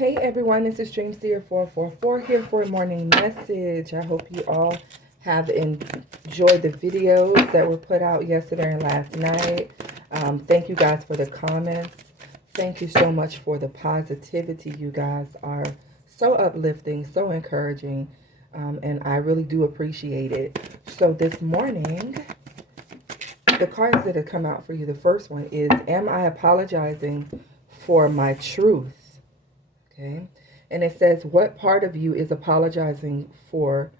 Hey everyone, this is Dreamseer444 here for a morning message. I hope you all have enjoyed the videos that were put out yesterday and last night. Thank you guys for the comments. Thank you so much for the positivity. You guys are so uplifting, so encouraging, and I really do appreciate it. So this morning, the cards that have come out for you, the first one is, am I apologizing for my truth? Okay. And it says, what part of you is apologizing for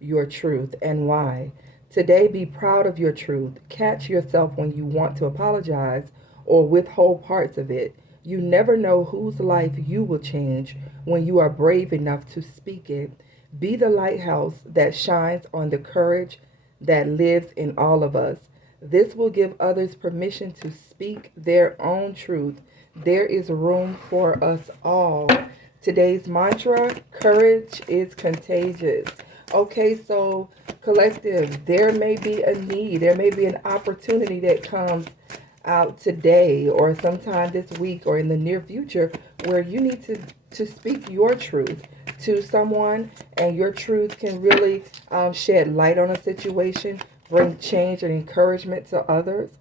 your truth and why? Today, be proud of your truth. Catch yourself when you want to apologize or withhold parts of it. You never know whose life you will change when you are brave enough to speak it. Be the lighthouse that shines on the courage that lives in all of us. This will give others permission to speak their own truth. There is room for us all. Today's mantra, courage is contagious. Okay, so collective, there may be a need, there may be an opportunity that comes out today or sometime this week or in the near future where you need to speak your truth to someone, and your truth can really shed light on a situation, bring change and encouragement to others.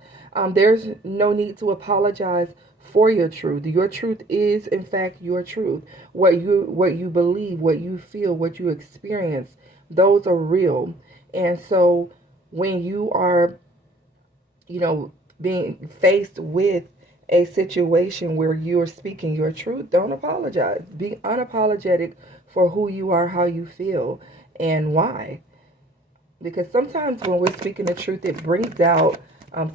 There's no need to apologize for your truth. Your truth is, in fact, your truth. What you believe, what you feel, what you experience, those are real. And so when you are, being faced with a situation where you're speaking your truth, don't apologize. Be unapologetic for who you are, how you feel, and why. Because sometimes when we're speaking the truth, it brings out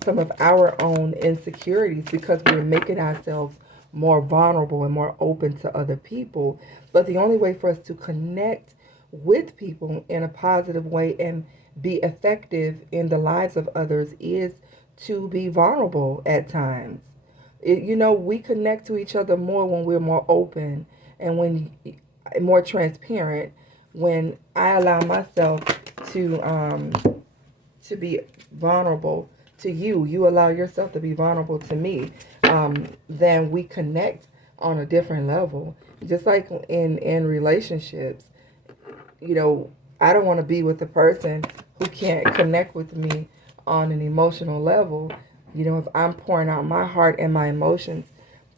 some of our own insecurities because we're making ourselves more vulnerable and more open to other people. But the only way for us to connect with people in a positive way and be effective in the lives of others is to be vulnerable at times. We connect to each other more when we're more open and when more transparent. When I allow myself to be vulnerable to you, you allow yourself to be vulnerable to me, then we connect on a different level. Just like in relationships, I don't want to be with a person who can't connect with me on an emotional level. If I'm pouring out my heart and my emotions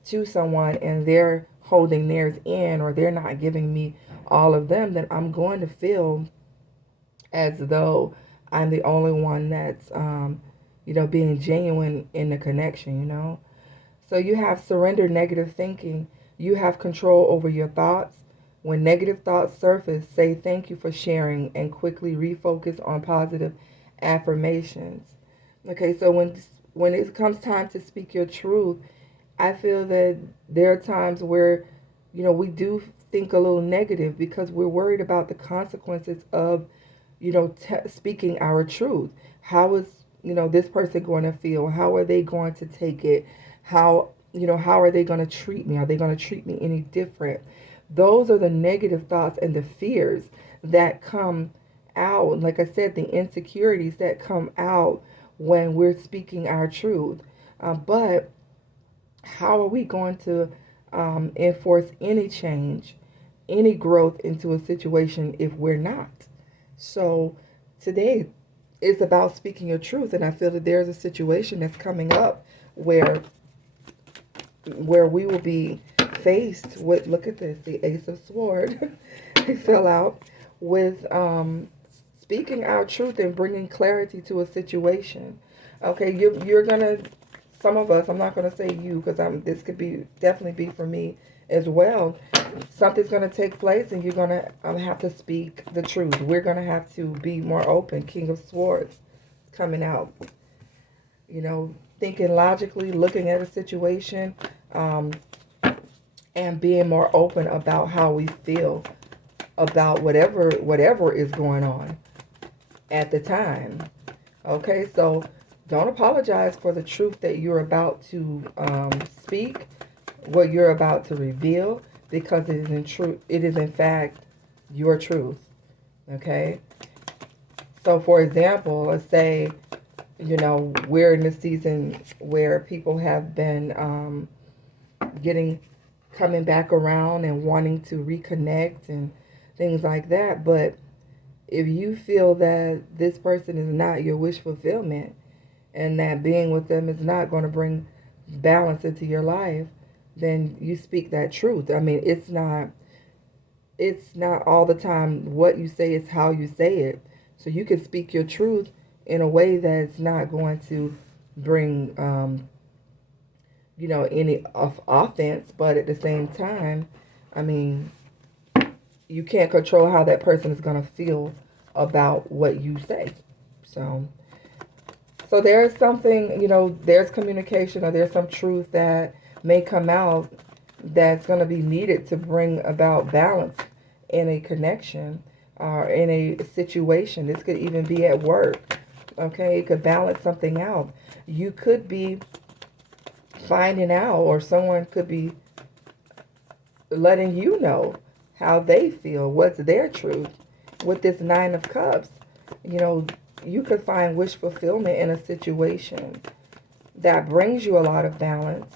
to someone and they're holding theirs in, or they're not giving me all of them, then I'm going to feel as though I'm the only one that's, being genuine in the connection. So you have surrender negative thinking. You have control over your thoughts. When negative thoughts surface, say thank you for sharing and quickly refocus on positive affirmations. Okay, so when it comes time to speak your truth, I feel that there are times where, we do think a little negative because we're worried about the consequences of, speaking our truth. How is, this person going to feel? How are they going to take it? How are they going to treat me? Are they going to treat me any different? Those are the negative thoughts and the fears that come out. Like I said, the insecurities that come out when we're speaking our truth. But how are we going to enforce any change, any growth into a situation if we're not? So today is about speaking your truth, and I feel that there's a situation that's coming up where we will be faced with, look at this, the Ace of Swords. It fell out with speaking our truth and bringing clarity to a situation. Okay, you're gonna, some of us, I'm not gonna say you because this could be definitely be for me as well. Something's gonna take place and you're gonna have to speak the truth. We're gonna have to be more open. King of Swords coming out. Thinking logically, looking at a situation, and being more open about how we feel about whatever is going on at the time. Okay, so don't apologize for the truth that you're about to speak, what you're about to reveal, because it is in fact your truth. Okay, so for example, let's say we're in a season where people have been getting coming back around and wanting to reconnect and things like that. But if you feel that this person is not your wish fulfillment and that being with them is not going to bring balance into your life, then you speak that truth. I mean, it's not all the time what you say, it's how you say it. So you can speak your truth in a way that's not going to bring any of offense, but at the same time, I mean, you can't control how that person is going to feel about what you say. So there's something, there's communication or there's some truth that may come out that's going to be needed to bring about balance in a connection or in a situation. This could even be at work. Okay, it could balance something out. You could be finding out, or someone could be letting you know how they feel, what's their truth. With this Nine of Cups, you could find wish fulfillment in a situation that brings you a lot of balance.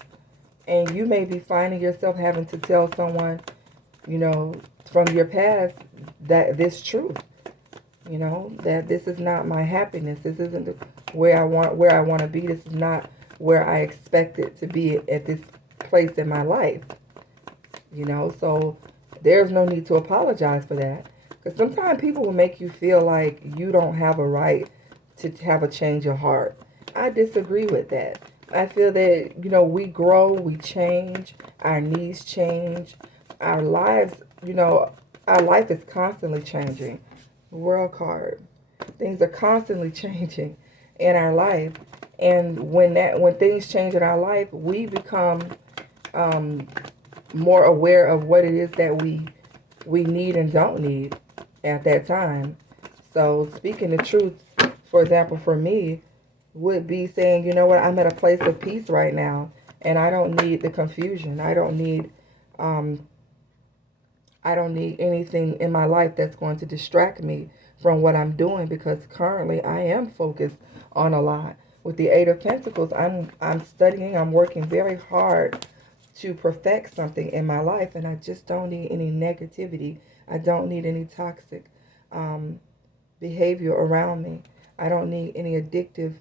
And you may be finding yourself having to tell someone, from your past that this truth, that this is not my happiness. This isn't where I want to be. This is not where I expect it to be at this place in my life. So there's no need to apologize for that. Because sometimes people will make you feel like you don't have a right to have a change of heart. I disagree with that. I feel that, we grow, we change, our needs change, our lives, our life is constantly changing. World card. Things are constantly changing in our life. And when things change in our life, we become more aware of what it is that we need and don't need at that time. So speaking the truth, for example, for me, would be saying, you know what, I'm at a place of peace right now, and I don't need the confusion. I don't need anything in my life that's going to distract me from what I'm doing, because currently I am focused on a lot. With the Eight of Pentacles, I'm studying, I'm working very hard to perfect something in my life, and I just don't need any negativity. I don't need any toxic behavior around me. I don't need any addictive,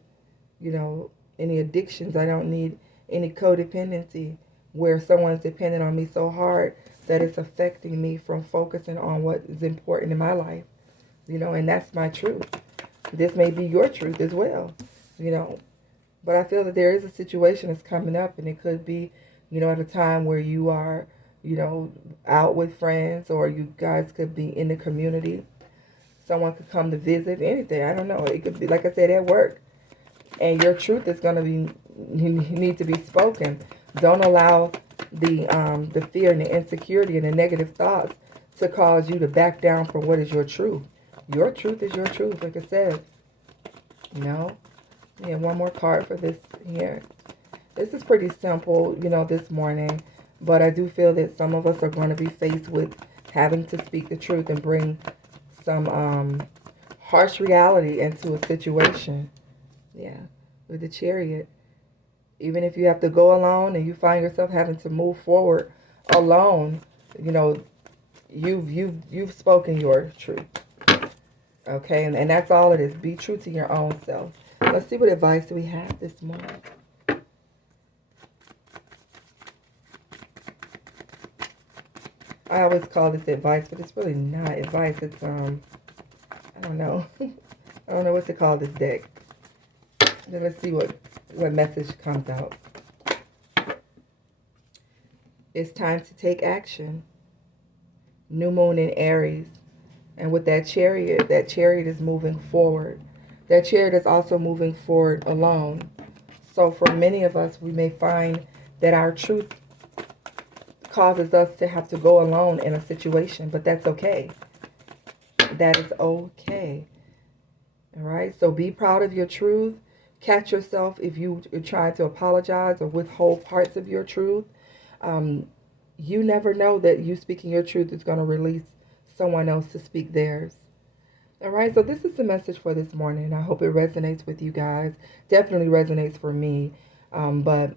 any addictions. I don't need any codependency where someone's dependent on me so hard that it's affecting me from focusing on what is important in my life, and that's my truth. This may be your truth as well, but I feel that there is a situation that's coming up, and it could be, at a time where you are, out with friends, or you guys could be in the community. Someone could come to visit, anything. I don't know. It could be, like I said, at work. And your truth is going to be, need to be spoken. Don't allow the fear and the insecurity and the negative thoughts to cause you to back down from what is your truth. Your truth is your truth, like I said. Yeah, one more card for this here. This is pretty simple, this morning. But I do feel that some of us are going to be faced with having to speak the truth and bring some harsh reality into a situation. Yeah, with the Chariot. Even if you have to go alone and you find yourself having to move forward alone, you've spoken your truth. Okay, and that's all it is. Be true to your own self. Let's see what advice we have this morning. I always call this advice, but it's really not advice. It's I don't know. I don't know what to call this deck. Then let's see what message comes out. It's time to take action. New moon in Aries. And with that chariot is moving forward. That chariot is also moving forward alone. So for many of us, we may find that our truth causes us to have to go alone in a situation, but that's okay. That is okay. All right, so be proud of your truth. Catch yourself if you try to apologize or withhold parts of your truth. You never know that you speaking your truth is going to release someone else to speak theirs. All right, so this is the message for this morning. I hope it resonates with you guys. Definitely resonates for me. But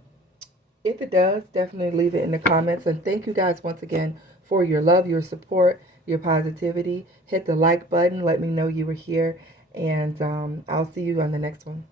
If it does, definitely leave it in the comments. And thank you guys once again for your love, your support, your positivity. Hit the like button. Let me know you were here. And I'll see you on the next one.